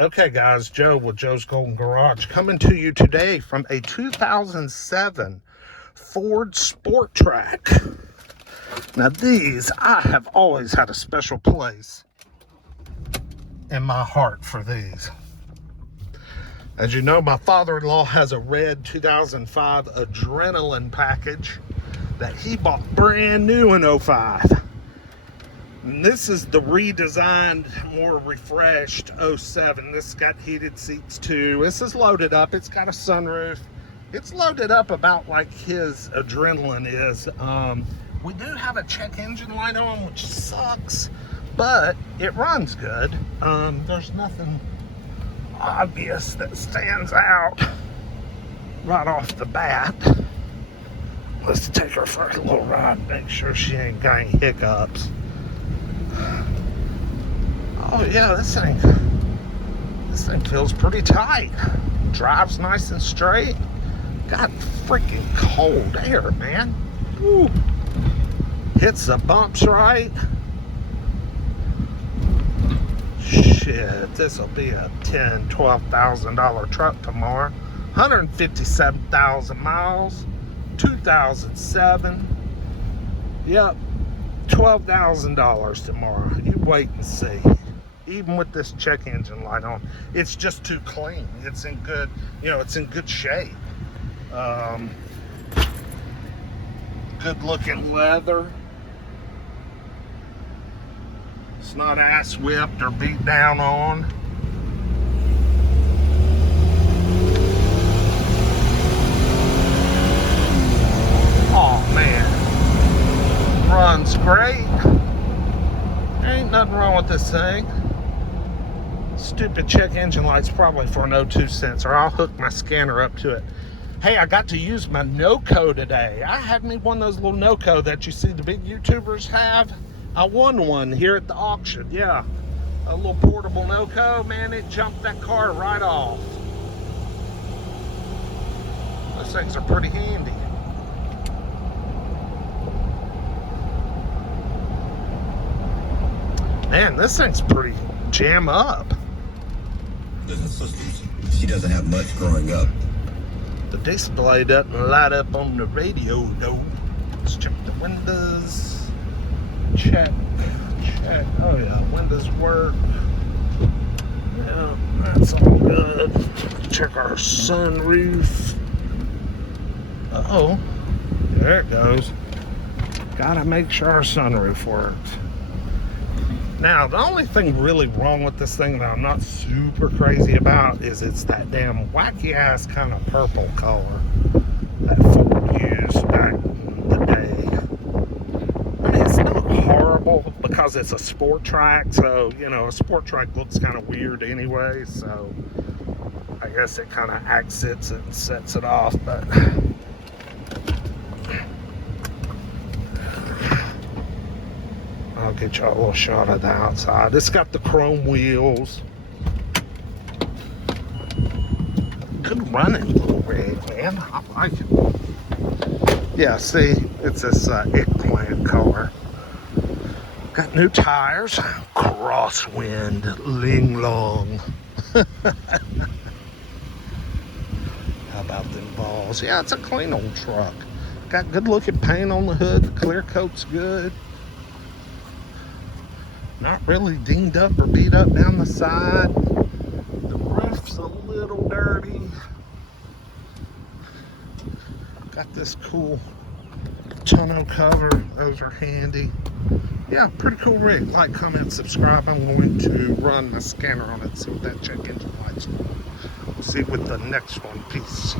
Okay guys, Joe with Joe's Golden Garage coming to you today from a 2007 Ford Sport Trac. Now these, I have always had a special place in my heart for these. As you know, my father-in-law has a red 2005 Adrenaline package that he bought brand new in 05. And this is the redesigned, more refreshed 07. This has got heated seats too. This is loaded up. It's got a sunroof. It's loaded up about like his Adrenaline is. We do have a check engine light on, which sucks, but it runs good. There's nothing obvious that stands out right off the bat. Let's take her for a little ride, make sure she ain't got any hiccups. Oh yeah, this thing feels pretty tight. Drives nice and straight. Got freaking cold air, man. Woo. Hits the bumps right. Shit, this will be a $10,000, $12,000 truck tomorrow. 157,000 miles. 2007. Yep. $12,000 tomorrow. You wait and see. Even with this check engine light on, it's just too clean. It's in good, it's in good shape. Good looking leather. It's not ass whipped or beat down on. Oh man. Runs great. There ain't nothing wrong with this thing. Stupid check engine light's probably for an 02 sensor. I'll hook my scanner up to it. Hey, I got to use my NOCO today. I had me one of those little NOCO that you see the big YouTubers have. I won one here at the auction. Yeah, a little portable NOCO. Man, it jumped that car right off. Those things are pretty handy. Man, this thing's pretty jam up. She doesn't have much growing up. The display doesn't light up on the radio though. Let's check the windows. Check. Oh yeah, windows work. Yeah, that's all good. Check our sunroof. Uh-oh. There it goes. Gotta make sure our sunroof works. Now, the only thing really wrong with this thing that I'm not super crazy about is it's that damn wacky-ass kind of purple color that Ford used back in the day. I mean, it's not horrible because it's a Sport Trac, so, a Sport Trac looks kind of weird anyway, so I guess it kind of accents it and sets it off, but... I'll get y'all a little shot of the outside. It's got the chrome wheels. Good running little rig, man. I like it. Yeah, see, it's this eggplant color. Got new tires. Crosswind Ling Long. How about them balls? Yeah, it's a clean old truck. Got good looking paint on the hood. The clear coat's good. Not really dinged up or beat up down the side. The roof's a little dirty. Got this cool tonneau cover. Those are handy. Yeah, pretty cool rig. Like, comment, subscribe. I'm going to run my scanner on it, see what that check engine light's for. We'll see you with the next one. Peace.